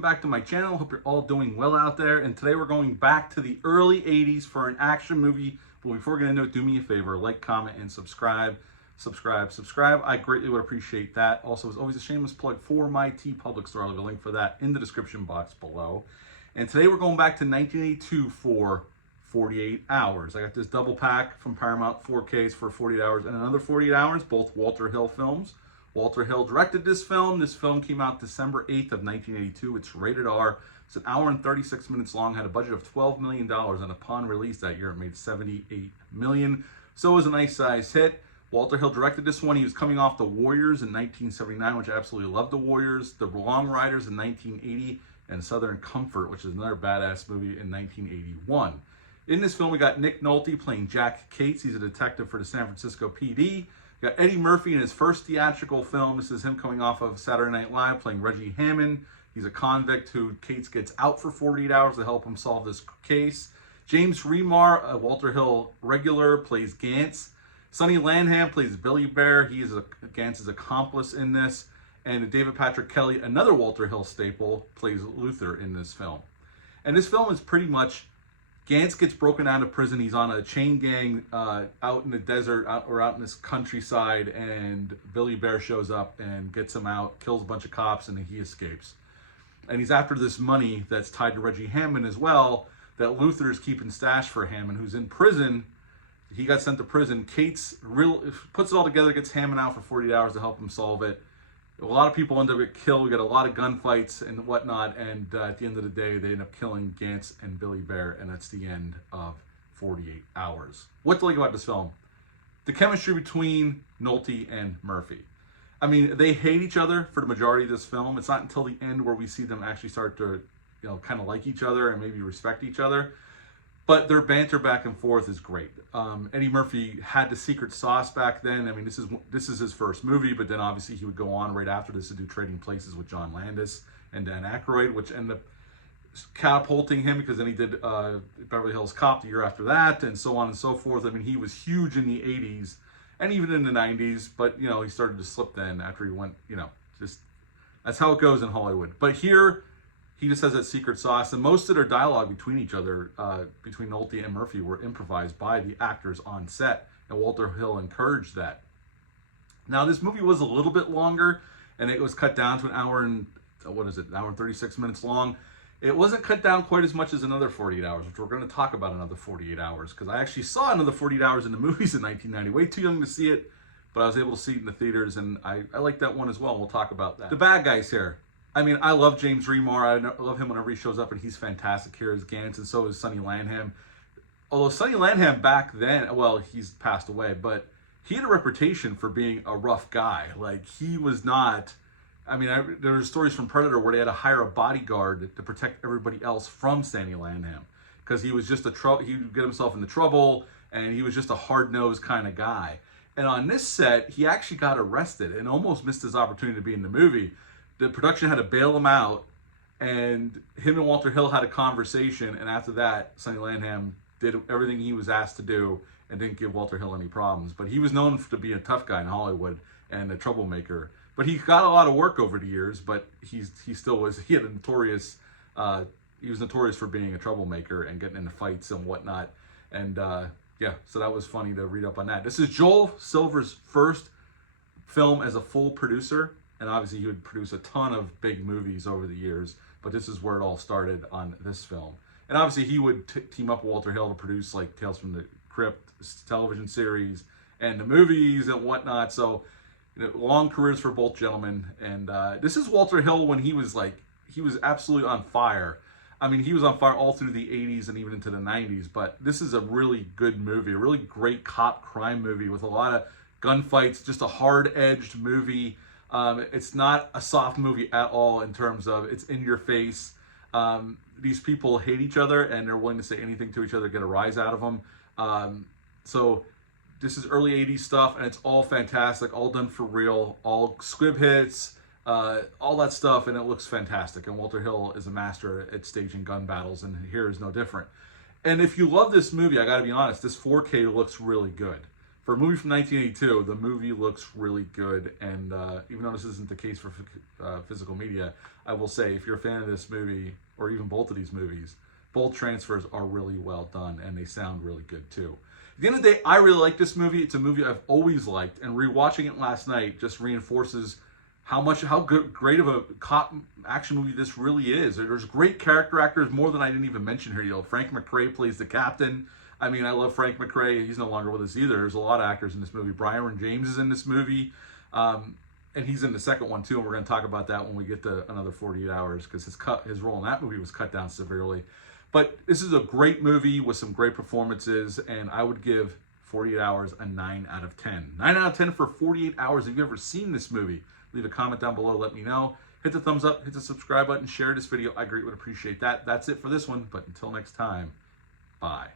welcome back to my channel. Hope you're all doing well out there. And today we're going back to the early 80s for an action movie. But before we get into it, do me a favor, like, comment, and subscribe. Subscribe. I greatly would appreciate that. Also, as always, a shameless plug for my TeePublic store. I'll leave a link for that in the description box below. And today we're going back to 1982 for 48 hours. I got this double pack from Paramount 4Ks for 48 hours and another 48 hours, both Walter Hill films. Walter Hill directed this film. This film came out December 8th of 1982. It's rated R. It's an hour and 36 minutes long, had a budget of $12 million, and upon release that year, it made $78 million. So it was a nice size hit. Walter Hill directed this one. He was coming off The Warriors in 1979, which I absolutely love. The Warriors, The Long Riders in 1980, and Southern Comfort, which is another badass movie, in 1981. In this film, we got Nick Nolte playing Jack Cates. He's a detective for the San Francisco PD. We got Eddie Murphy in his first theatrical film. This is him coming off of Saturday Night Live playing Reggie Hammond. He's a convict who Cates gets out for 48 hours to help him solve this case. James Remar, a Walter Hill regular, plays Gantz. Sonny Landham plays Billy Bear. He is Gantz's accomplice in this. And David Patrick Kelly, another Walter Hill staple, plays Luther in this film. And this film is pretty much Gantz gets broken out of prison. He's on a chain gang out in the desert or out in this countryside, and Billy Bear shows up and gets him out, kills a bunch of cops, and he escapes. And he's after this money that's tied to Reggie Hammond as well, that Luther is keeping stashed for Hammond, who's in prison. He got sent to prison. Cates puts it all together, gets Hammond out for 48 hours to help him solve it. A lot of people end up getting killed. We get a lot of gunfights and whatnot, and at the end of the day, they end up killing Gantz and Billy Bear, and that's the end of 48 hours. What to like about this film? The chemistry between Nolte and Murphy. I mean, they hate each other for the majority of this film. It's not until the end where we see them actually start to, kind of like each other and maybe respect each other. But their banter back and forth is great. Eddie Murphy had the secret sauce back then. I mean, this is his first movie, but then obviously he would go on right after this to do Trading Places with John Landis and Dan Aykroyd, which ended up catapulting him because then he did Beverly Hills Cop the year after that, and so on and so forth. I mean, he was huge in the 80s and even in the 90s, but, he started to slip then after he went, just that's how it goes in Hollywood. But here, he just has that secret sauce, and most of their dialogue between each other, between Nolte and Murphy, were improvised by the actors on set, and Walter Hill encouraged that. Now, this movie was a little bit longer, and it was cut down to an hour and, an hour and 36 minutes long. It wasn't cut down quite as much as another 48 hours, which we're going to talk about another 48 hours, because I actually saw another 48 hours in the movies in 1990. Way too young to see it, but I was able to see it in the theaters, and I like that one as well. We'll talk about that. The bad guys here. I mean, I love James Remar. I love him whenever he shows up, and he's fantastic here as Gantz, and so is Sonny Landham. Although Sonny Landham back then, well, he's passed away, but he had a reputation for being a rough guy. Like, he was not, I mean, there were stories from Predator where they had to hire a bodyguard to protect everybody else from Sonny Landham, because he was just he would get himself into trouble, and he was just a hard-nosed kind of guy. And on this set, he actually got arrested and almost missed his opportunity to be in the movie. The production had to bail him out, and him and Walter Hill had a conversation, and after that, Sonny Landham did everything he was asked to do and didn't give Walter Hill any problems. But he was known to be a tough guy in Hollywood and a troublemaker. But he got a lot of work over the years, but he still was, he was notorious for being a troublemaker and getting into fights and whatnot. And yeah, so that was funny to read up on that. This is Joel Silver's first film as a full producer. And obviously he would produce a ton of big movies over the years, but this is where it all started on this film. And obviously he would team up with Walter Hill to produce like Tales from the Crypt television series and the movies and whatnot. So, long careers for both gentlemen. And this is Walter Hill when he was absolutely on fire. I mean, he was on fire all through the 80s and even into the 90s, but this is a really good movie, a really great cop crime movie with a lot of gunfights, just a hard-edged movie. It's not a soft movie at all in terms of it's in your face. These people hate each other and they're willing to say anything to each other, get a rise out of them. So this is early 80s stuff, and it's all fantastic, all done for real, all squib hits, all that stuff, and it looks fantastic. And Walter Hill is a master at staging gun battles, and here is no different. And if you love this movie, I gotta be honest, this 4K looks really good. For a movie from 1982, the movie looks really good, and even though this isn't the case for physical media, I will say if you're a fan of this movie, or even both of these movies, both transfers are really well done, and they sound really good too. At the end of the day, I really like this movie. It's a movie I've always liked, and rewatching it last night just reinforces how great of a cop action movie this really is. There's great character actors, more than I didn't even mention here. You know, Frank McRae plays the captain. I mean, I love Frank McRae. He's no longer with us either. There's a lot of actors in this movie. Brian James is in this movie, and he's in the second one too. And we're going to talk about that when we get to another 48 Hours, because his role in that movie was cut down severely. But this is a great movie with some great performances, and I would give 48 Hours a 9 out of 10. 9 out of 10 for 48 Hours. Have you ever seen this movie? Leave a comment down below. Let me know. Hit the thumbs up. Hit the subscribe button. Share this video. I greatly would appreciate that. That's it for this one. But until next time, bye.